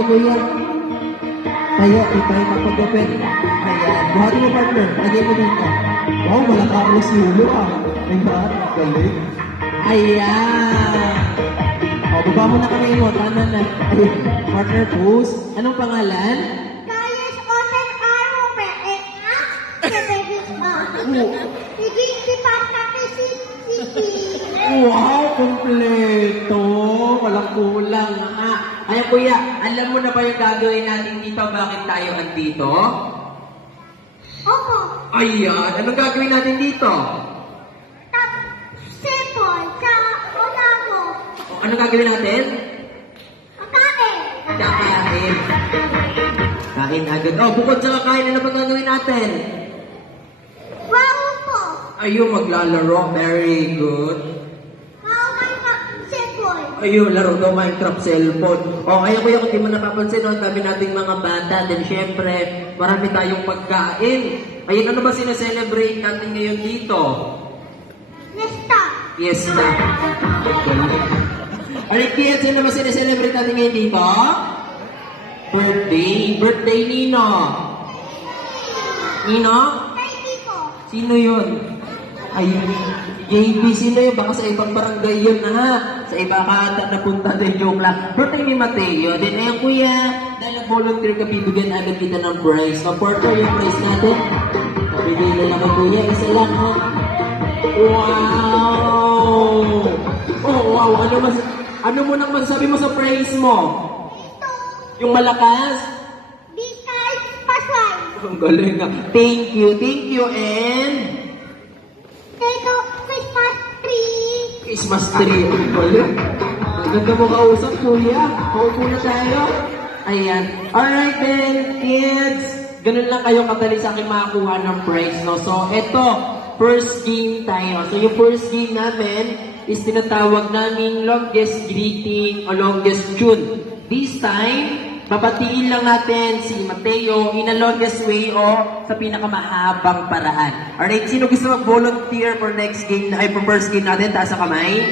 kuya. Tayo, tayo kapagkapit. Ayan. Buhati mo, partner. Lagay mo dito. Wow, malaka ako si Hulo ah. Ayan, galing. Ayan. O, baba mo na kami mo. Tama na. Ayan. Partner, pose. Anong pangalan? Kayas open araw pa eh nga. Sabi ko. Hindi si Pagkaki City. Wow, kompleto. Walang kulang. Ayan, kuya. Alam mo na ba yung gagawin natin dito? Bakit tayo andito? Opo. Ayan. Anong gagawin natin dito? Simple. Sa Otago. Anong gagawin natin? Kain. Kakain. Kain agad. Oh, bukod sa kakain, ano pa gagawin natin? Wow po. Ayun, maglalaro. Very good. Wow ka simple. Ayun, laro daw Minecraft cellphone. O, ayun kuya, kung di mo napapansin, ang dami nating mga bata. Then, syempre, marami tayong pagkain. Ayun, ano ba sineselebrate natin ngayon dito? Nesta. Yes, na. Alright, kids, ano ba sineselebrate natin ngayon dito? Birthday. Birthday, Nino. Nino? Baby ko. Sino yun? Ayun. JB, sino yun? Baka sa ibang barangay yun, ha? Sa iba ka ata napunta din, joke lang. Birthday ni Mateo. Then, ayun, kuya, dahil nag-volunteer ka, bibigyan agad kita ng prize. Supporter yung prize natin. Nabigay na lang ang kuya. Isa lang, ha? Wow! Oh, wow. Ano mo nang masasabi mo sa praise mo? Ito. Yung malakas? Bikay Pasway. Ang galing nga. Thank you, and Ito. Christmas tree. Christmas tree. Ang galing. Ang ganda mo kausap, kuya. Paupo na tayo. Ayan. Alright then, kids. Ganun lang kayo kadali sa akin makakuha ng prize, no? So, eto, first game tayo. So, yung first game namin is tinatawag namin longest greeting o longest tune. This time, babatiin lang natin si Mateo in a longest way o sa pinakamahabang paraan. Alright, sino gusto mag-volunteer for next game, ay for first game natin? Taas ang kamay.